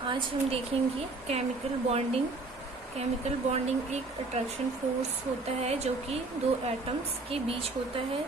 आज हम देखेंगे केमिकल बॉन्डिंग। केमिकल बॉन्डिंग एक अट्रैक्शन फोर्स होता है जो कि दो एटम्स के बीच होता है,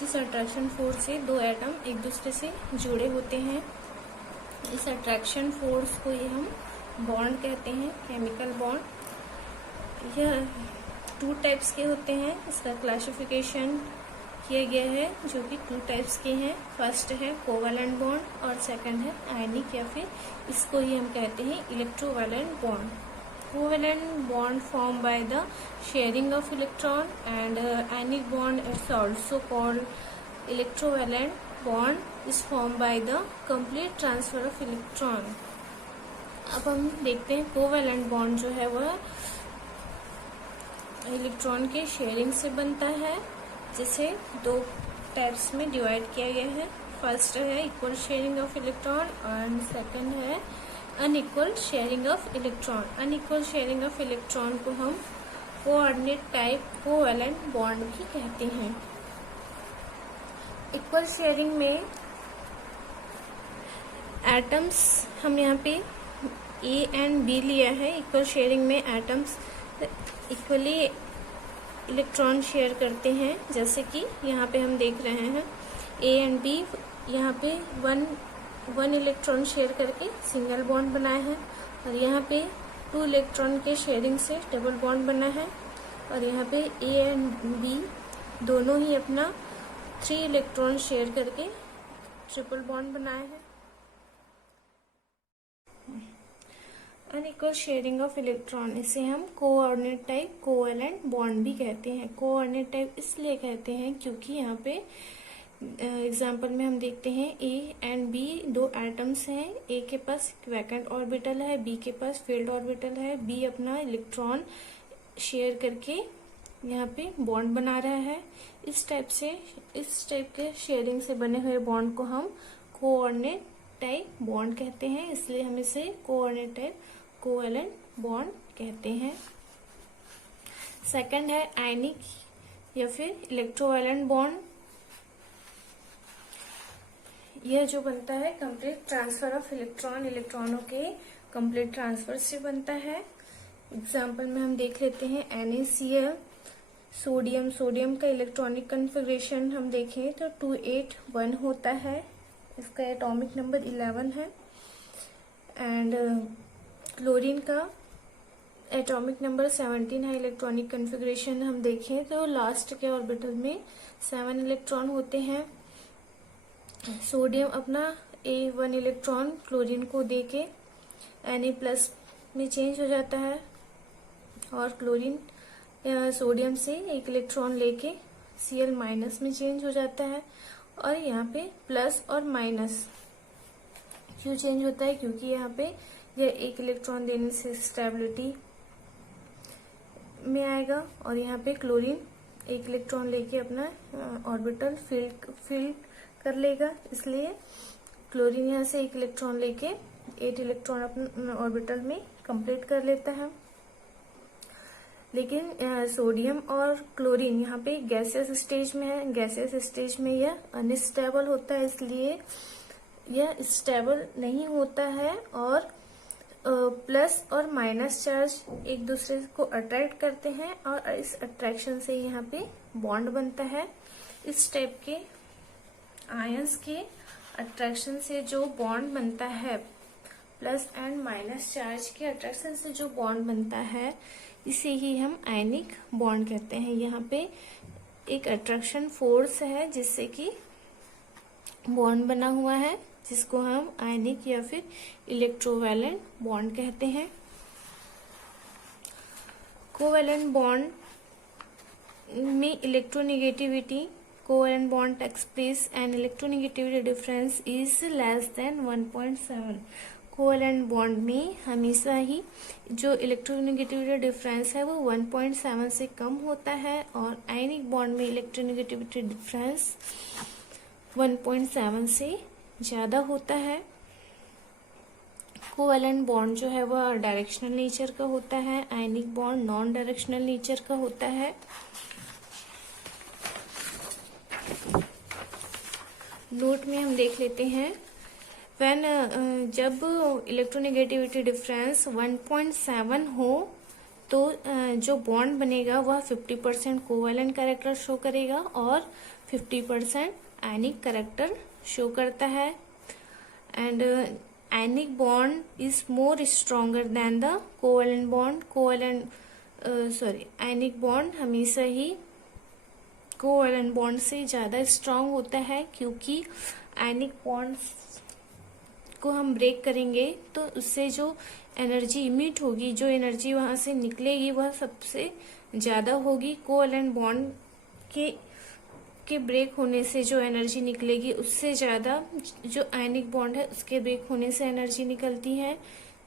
जिस अट्रैक्शन फोर्स से दो एटम एक दूसरे से जुड़े होते हैं। इस अट्रैक्शन फोर्स को ही हम बॉन्ड कहते हैं, केमिकल बॉन्ड। यह टू टाइप्स के होते हैं। इसका क्लासिफिकेशन किया गया है जो कि टू टाइप्स के हैं। फर्स्ट है कोवैलेंट बॉन्ड और सेकंड है आयनिक, या फिर इसको ही हम कहते हैं electrovalent bond. Covalent bond form by the sharing of electron and ionic bond it's also called electrovalent bond is form by the complete transfer of electron. अब हम देखते हैं कोवैलेंट बॉन्ड जो है वह इलेक्ट्रॉन के शेयरिंग से बनता है, जिसे दो टाइप्स में डिवाइड किया गया है। फर्स्ट है equal sharing of electron and second है unequal sharing of electron. Unequal sharing of electron को हम कोऑर्डिनेट टाइप कोवैलेंट बॉन्ड भी कहते हैं। इक्वल शेयरिंग में एटम्स हम यहाँ पे ए एंड बी लिया है। इक्वल शेयरिंग में एटम्स इक्वली इलेक्ट्रॉन शेयर करते हैं, जैसे कि यहाँ पे हम देख रहे हैं ए एंड बी यहाँ पे वन इलेक्ट्रॉन शेयर करके सिंगल बॉन्ड बनाए हैं, और यहाँ पे टू इलेक्ट्रॉन के शेयरिंग से डबल बॉन्ड बना है, और यहाँ पे ए एंड बी दोनों ही अपना 3 इलेक्ट्रॉन शेयर करके ट्रिपल बॉन्ड बनाए हैं। अनइक्वल शेयरिंग ऑफ इलेक्ट्रॉन, इसे हम कोऑर्डिनेट टाइप कोवैलेंट बॉन्ड भी कहते हैं। कोऑर्डिनेट टाइप इसलिए कहते हैं क्योंकि यहाँ पे एग्जांपल में हम देखते हैं ए एंड बी दो एटम्स हैं। ए के पास वैकेंट ऑर्बिटल है, बी के पास फील्ड ऑर्बिटल है। बी अपना इलेक्ट्रॉन शेयर करके यहाँ पे बॉन्ड बना रहा है। इस टाइप के शेयरिंग से बने हुए बॉन्ड को हम कोऑर्डिनेट टाइप बॉन्ड कहते हैं, इसलिए हम इसे कोऑर्डिनेट टाइप कोवैलेंट बॉन्ड कहते हैं। सेकंड है आयनिक या फिर इलेक्ट्रोवैलेंट बॉन्ड। यह जो बनता है कंप्लीट ट्रांसफर ऑफ इलेक्ट्रॉन, इलेक्ट्रॉनों के कंप्लीट ट्रांसफर से बनता है। एग्जांपल में हम देख लेते हैं NaCl, सोडियम का इलेक्ट्रॉनिक कन्फिग्रेशन हम देखें तो 281 होता है। इसका एटॉमिक नंबर 11 है। एंड क्लोरीन का एटॉमिक नंबर 17 है। इलेक्ट्रॉनिक कन्फिग्रेशन हम देखें तो लास्ट के ऑर्बिटल में 7 इलेक्ट्रॉन होते हैं। सोडियम अपना 1 इलेक्ट्रॉन क्लोरीन को देके Na+ में चेंज हो जाता है, और क्लोरीन सोडियम से 1 इलेक्ट्रॉन लेके Cl- में चेंज हो जाता है। और यहाँ पे प्लस और माइनस क्यों चेंज होता है, क्योंकि यहाँ पे यह 1 इलेक्ट्रॉन देने से स्टेबिलिटी में आएगा, और यहाँ पे क्लोरीन 1 इलेक्ट्रॉन लेके अपना ऑर्बिटल फिल कर लेगा, इसलिए क्लोरीन यहाँ से 1 इलेक्ट्रॉन लेके 8 इलेक्ट्रॉन अपने ऑर्बिटल में कंप्लीट कर लेता है। लेकिन सोडियम और क्लोरीन यहाँ पे गैसियस स्टेज में है। गैसियस स्टेज में यह अनस्टेबल होता है, इसलिए यह स्टेबल नहीं होता है, और प्लस और माइनस चार्ज एक दूसरे को अट्रैक्ट करते हैं, और इस अट्रैक्शन से यहाँ पे बॉन्ड बनता है। इस टाइप के आयंस के अट्रैक्शन से जो बॉन्ड बनता है, प्लस एंड माइनस चार्ज के अट्रैक्शन से जो बॉन्ड बनता है, इसे ही हम आयनिक बॉन्ड कहते हैं। यहाँ पे एक अट्रैक्शन फोर्स है जिससे कि बॉन्ड बना हुआ है, जिसको हम आयनिक या फिर इलेक्ट्रोवैलेंट बॉन्ड कहते हैं। कोवैलेंट बॉन्ड में electronegativity, covalent bond express and electronegativity difference is less then 1.7। Covalent bond में हमेशा ही जो इलेक्ट्रोनेगेटिविटी डिफरेंस है वो 1.7 से कम होता है, और आयनिक बॉन्ड में इलेक्ट्रोनेगेटिविटी डिफरेंस 1.7 से ज्यादा होता है। कोवैलेंट बॉन्ड जो है वह डायरेक्शनल नेचर का होता है, ionic bond non directional nature का होता है। नोट में हम देख लेते हैं जब इलेक्ट्रोनेगेटिविटी डिफरेंस 1.7 हो तो जो बॉन्ड बनेगा वह 50% कोवेलेंट कैरेक्टर शो करेगा और 50% आयनिक कैरेक्टर शो करता है। And ionic bond is more stronger than the covalent bond. Ionic bond हमेशा ही कोवेलेंट बॉन्ड से ज्यादा स्ट्रांग होता है, क्योंकि आयनिक बॉन्ड्स को हम ब्रेक करेंगे तो उससे जो एनर्जी इमिट होगी, जो एनर्जी वहां से निकलेगी, वह सबसे ज्यादा होगी। कोवेलेंट बॉन्ड के ब्रेक होने से जो एनर्जी निकलेगी उससे जो आयनिक बॉन्ड है उसके ब्रेक होने से एनर्जी निकलती है,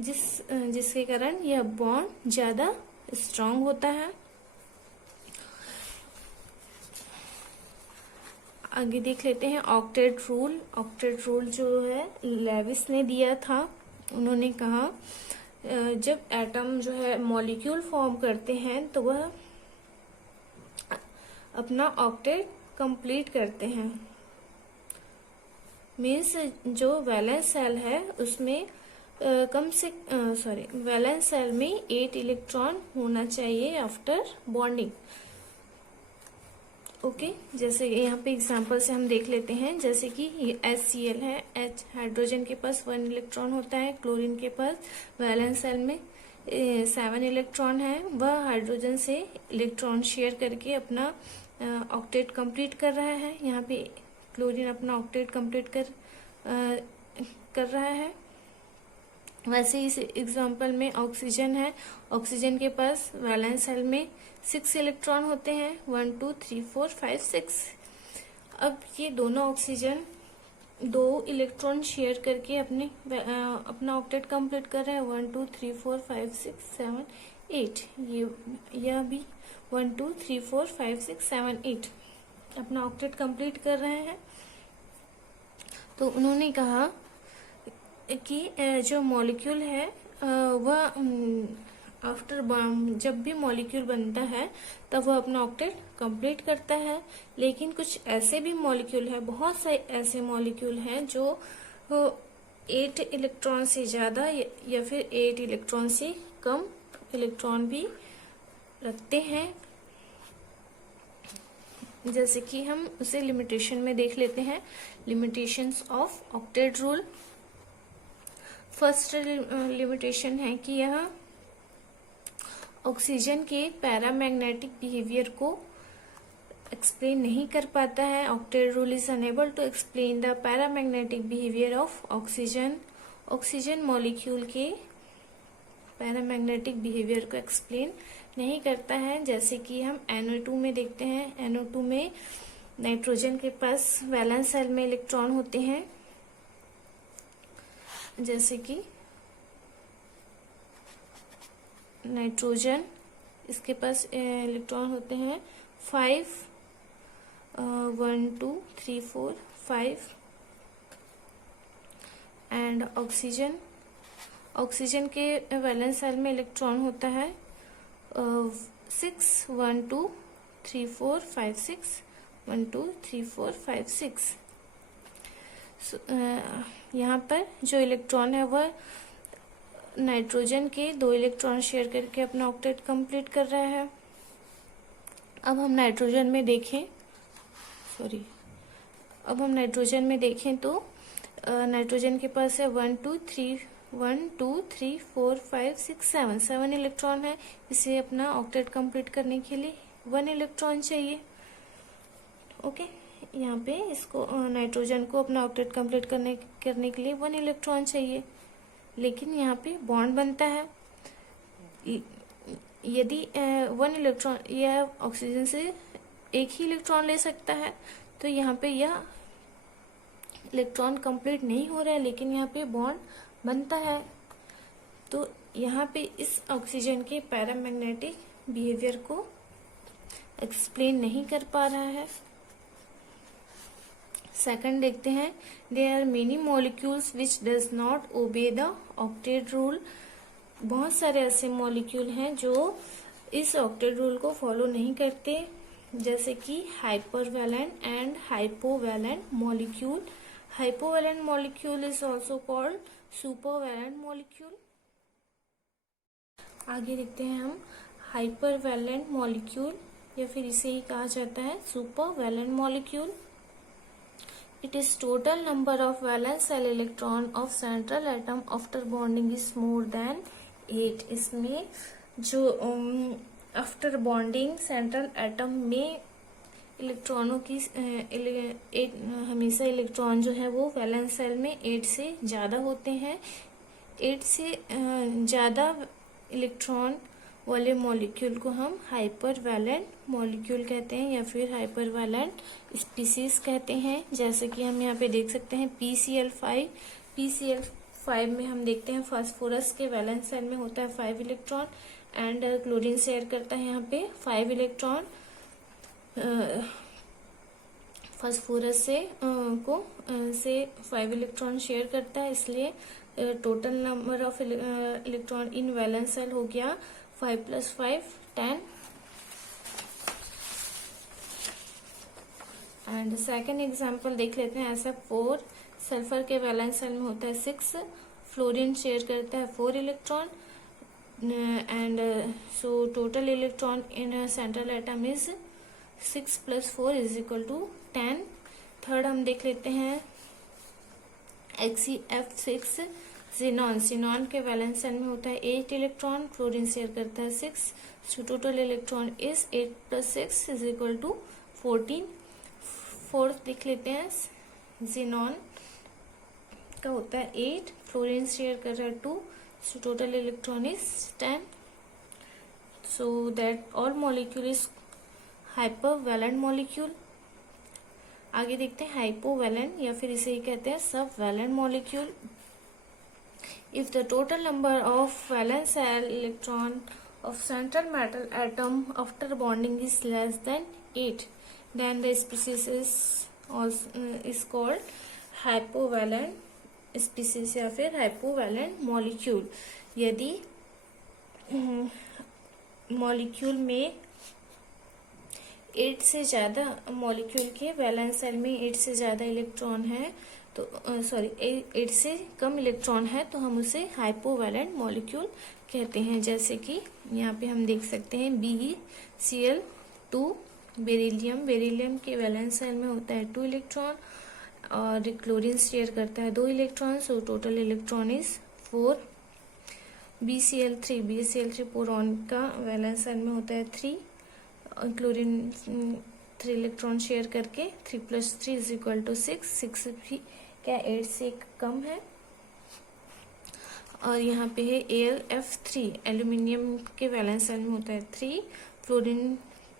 जिसके कारण यह बॉन्ड ज्यादा स्ट्रांग होता है। आगे देख लेते हैं ऑक्टेट रूल। ऑक्टेट रूल जो है लेविस ने दिया था। उन्होंने कहा जब एटम जो है मॉलिक्यूल फॉर्म करते हैं तो वह अपना ऑक्टेट कंप्लीट करते हैं। मीन्स जो वैलेंस सेल है उसमें वैलेंस सेल में 8 इलेक्ट्रॉन होना चाहिए आफ्टर बॉन्डिंग। ओके, जैसे यहाँ पे एग्जांपल से हम देख लेते हैं। जैसे कि ये HCl है, H हाइड्रोजन के पास 1 इलेक्ट्रॉन होता है, क्लोरीन के पास वैलेंस सेल में 7 इलेक्ट्रॉन है। वह हाइड्रोजन से इलेक्ट्रॉन शेयर करके अपना ऑक्टेट कंप्लीट कर रहा है। यहाँ पे क्लोरीन अपना ऑक्टेट कंप्लीट कर रहा है। वैसे इस एग्जांपल में ऑक्सीजन है। ऑक्सीजन के पास वैलेंस सेल में 6 इलेक्ट्रॉन होते हैं, 1 2 3 4 5 6। अब ये दोनों ऑक्सीजन 2 इलेक्ट्रॉन शेयर करके अपना ऑक्टेट कंप्लीट कर रहे हैं। 1 2 3 4 5 6 7 8। यह भी 1 2 3 4 5 6 7 8 अपना ऑक्टेट कंप्लीट कर रहे हैं। तो उन्होंने कहा कि जो मॉलिक्यूल है वह आफ्टर जब भी मॉलिक्यूल बनता है तब वह अपना ऑक्टेट कंप्लीट करता है। लेकिन कुछ ऐसे भी मॉलिक्यूल है, बहुत सारे ऐसे मॉलिक्यूल हैं जो 8 इलेक्ट्रॉन से ज्यादा या फिर 8 इलेक्ट्रॉन से कम इलेक्ट्रॉन भी रखते हैं। जैसे कि हम उसे लिमिटेशन में देख लेते हैं। Limitations of octet rule. First limitation है कि यह ऑक्सीजन के पैरामैग्नेटिक बिहेवियर को एक्सप्लेन नहीं कर पाता है। Octet rule is unable to explain the paramagnetic behaviour of oxygen. Oxygen molecule के पैरामैग्नेटिक बिहेवियर को एक्सप्लेन नहीं करता है। जैसे कि हम NO2 में देखते हैं। NO2 में नाइट्रोजन के पास वैलेंस सेल में इलेक्ट्रॉन होते हैं। जैसे कि नाइट्रोजन, इसके पास इलेक्ट्रॉन होते हैं 5 1 2 3 4 5। एंड ऑक्सीजन के वैलेंस सेल में इलेक्ट्रॉन होता है 6 1 2 3 4 5 6 1 2 3 4 5 6। यहाँ पर जो इलेक्ट्रॉन है वह नाइट्रोजन के 2 इलेक्ट्रॉन शेयर करके अपना ऑक्टेट कंप्लीट कर रहा है। अब हम नाइट्रोजन में देखें तो नाइट्रोजन के पास है 1 2 3 4 5 6 7 इलेक्ट्रॉन है। इसे अपना ऑक्टेट कंप्लीट करने के लिए 1 इलेक्ट्रॉन चाहिए। ओके, यहाँ पे इसको नाइट्रोजन को अपना ऑक्टेट कंप्लीट करने के लिए 1 इलेक्ट्रॉन चाहिए। लेकिन यहाँ पे बॉन्ड बनता है। यदि 1 इलेक्ट्रॉन, यह ऑक्सीजन से एक ही इलेक्ट्रॉन ले सकता है, तो यहाँ पे यह इलेक्ट्रॉन कंप्लीट नहीं हो रहा है, लेकिन यहाँ पे बॉन्ड बनता है। तो यहाँ पे इस ऑक्सीजन के पैरामैग्नेटिक बिहेवियर को एक्सप्लेन नहीं कर पा रहा है। सेकंड देखते हैं, there are many molecules which does not obey the octet rule. बहुत सारे ऐसे मॉलिक्यूल हैं जो इस ऑक्टेट रूल को फॉलो नहीं करते, जैसे कि hypervalent and hypovalent molecule. Hypovalent molecule is also called supervalent molecule. आगे देखते हैं हम hypervalent molecule या फिर इसे ही कहा जाता है supervalent molecule. It is total number of valence shell electron of central atom after bonding is more than 8. इसमें जो आफ्टर बॉन्डिंग सेंट्रल एटम में इलेक्ट्रॉनों की हमेशा इलेक्ट्रॉन जो है वो वैलेंस सेल में 8 से ज़्यादा होते हैं. 8 से ज़्यादा इलेक्ट्रॉन वाले मॉलिक्यूल को हम हाइपर वैलेंट मॉलिक्यूल कहते हैं या फिर हाइपर वैलेंट स्पीसीज कहते हैं. जैसे कि हम यहाँ पे देख सकते हैं PCl5. PCl5 में हम देखते हैं फास्फोरस के वैलेंस सेल में होता है 5 इलेक्ट्रॉन एंड क्लोरीन शेयर करता है यहाँ पे 5 इलेक्ट्रॉन. फास्फोरस से 5 इलेक्ट्रॉन शेयर करता है, इसलिए total number of electron in valence shell हो गया 5 + 5 10. एंड सेकेंड एग्जाम्पल देख लेते हैं. SF4 सल्फर के वैलेंस सेल में होता है 6. फ्लोरीन शेयर करता है 4 electron and so total electron in central atom is 6 + 4 = 10. Third हम देख लेते हैं HCF6 जिनॉन के वैलेंस सेल में होता है 8 इलेक्ट्रॉन. फ्लोरीन शेयर करता है 6. सो टोटल इलेक्ट्रॉन इज 8 + 6 = 14. फोर्थ देख लेते हैं जिनॉन का होता है 8. फ्लोरीन शेयर कर रहा है 2. So total electron is 10. So that all molecule is hypervalent molecule. आगे देखते हैं हाइपोवैलेंट या फिर इसे ही कहते हैं sub valent molecule. If the total number of valence shell electron of central metal atom after bonding is less than 8, then the species is called hypovalent species या फिर hypovalent molecule. यदि मॉलिक्यूल में 8 से ज़्यादा मॉलिक्यूल के valence shell में 8 से ज़्यादा इलेक्ट्रॉन है तो 8 से कम इलेक्ट्रॉन है तो हम उसे हाइपोवैलेंट मॉलिक्यूल कहते हैं. जैसे कि यहाँ पे हम देख सकते हैं BeCl2 बेरिलियम के वैलेंस सेल में होता है 2 इलेक्ट्रॉन और क्लोरीन शेयर करता है 2 electron. So total electron is 4. BCl3 boron का वैलेंस सेल में होता है 3. क्लोरीन 3 इलेक्ट्रॉन शेयर करके 3 + 3 = 6. 6 भी क्या 8 से कम है. और यहाँ पे है AlF3 एल्यूमिनियम के वैलेंस सेल में होता है 3. फ्लोरीन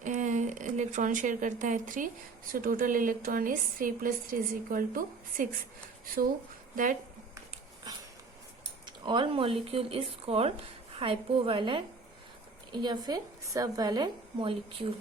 इलेक्ट्रॉन शेयर करता है 3. So total electron is 3 + 3 = 6. So that all molecule is called hypovalent या फिर सबवैलेंट मॉलिक्यूल.